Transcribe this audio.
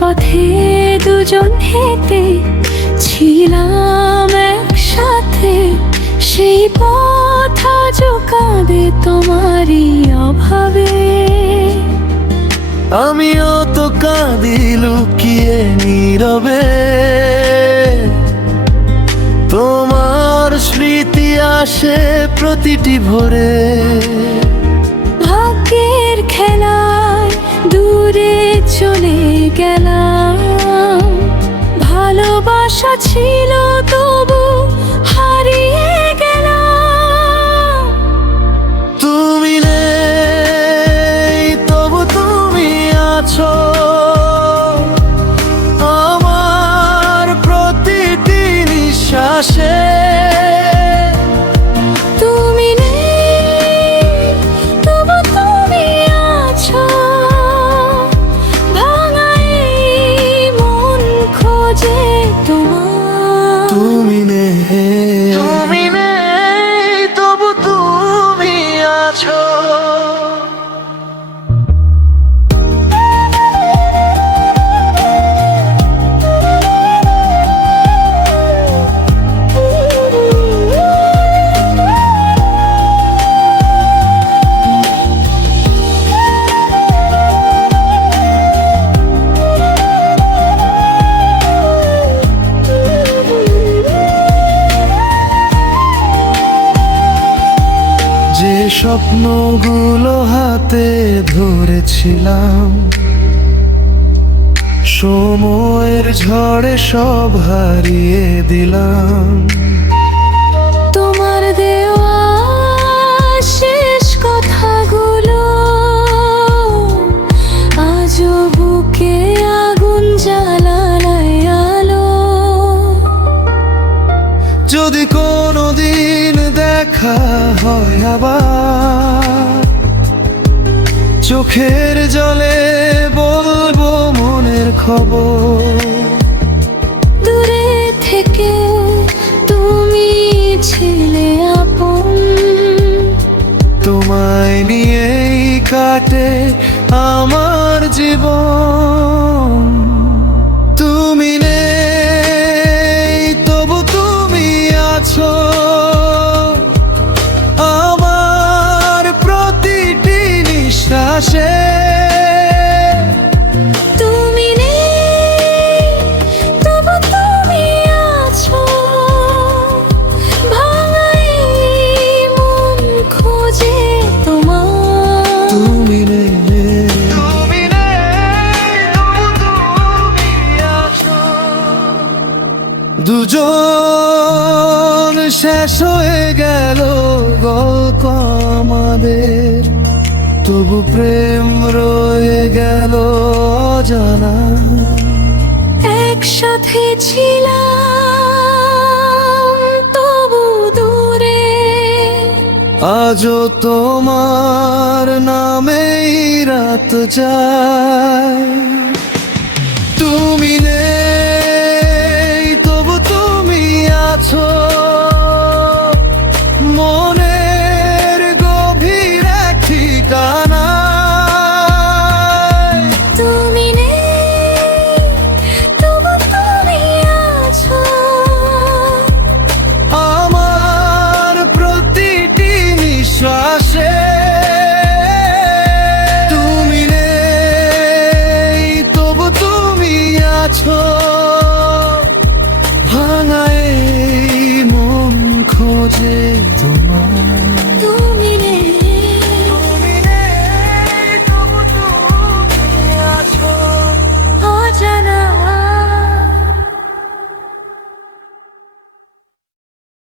পথে দুজন হেঁটে ছিলাম একসাথে, সেই পথ আজও কাঁদে তোমারই অভাবে। আমিও তো কাঁদি লুকিয়ে নীরবে, তোমার স্মৃতি আসে প্রতিটি ভোরে। ভাগ্যের খেলায় দূরে চলে গেলাম, ভালোবাসা ছিল তবু হারিয়ে গেলাম। তুমি নেই তবু তুমি আছো, আমার প্রতিটি নিঃশ্বাসে। তুমি নেই তবু তুমি আছো, ভাঙা এই মন খোঁজে তোমার। তুমি নেই তবু তুমি আছো। যে স্বপ্নগুলো হাতে ধরেছিলাম, সময়ের ঝড়ে সব হারিয়ে দিলাম। তোমার দেওয়া শেষ কথাগুলো আজও বুকে আগুন জ্বালায় আলো। যদি কোনোদিন দেখা হয় আবার, চোখের জলে বলবো মনের খবর। দূরে থেকে তুমি ছিলে আপন, তোমায় নিয়েই কাটে আমার জীবন। তুমি নেই তবু তুমি আছো, আমার প্রতিটি নিঃশ্বাসে। তুমি নেই তবু তুমি আছো, ভাঙা এই মন খোঁজে তোমার। তুমি নেই তবু তুমি আছো। দুজন শেষ হয়ে গেল গল্প আমাদের, তবু প্রেম রয়ে গেল অজানা। একসাথে ছিলাম তবু দূরে, আজও তোমার নামেই রাত যায়। তুমি নেই তবু তুমি আছো, মনের গভীর এক ঠিকানায়। তুমি নেই তবু তুমি আছো, আমার প্রতিটি নিঃশ্বাসে। তুমি নেই তবু তুমি আছো, ভাঙা এই মন খোঁজে তোমার।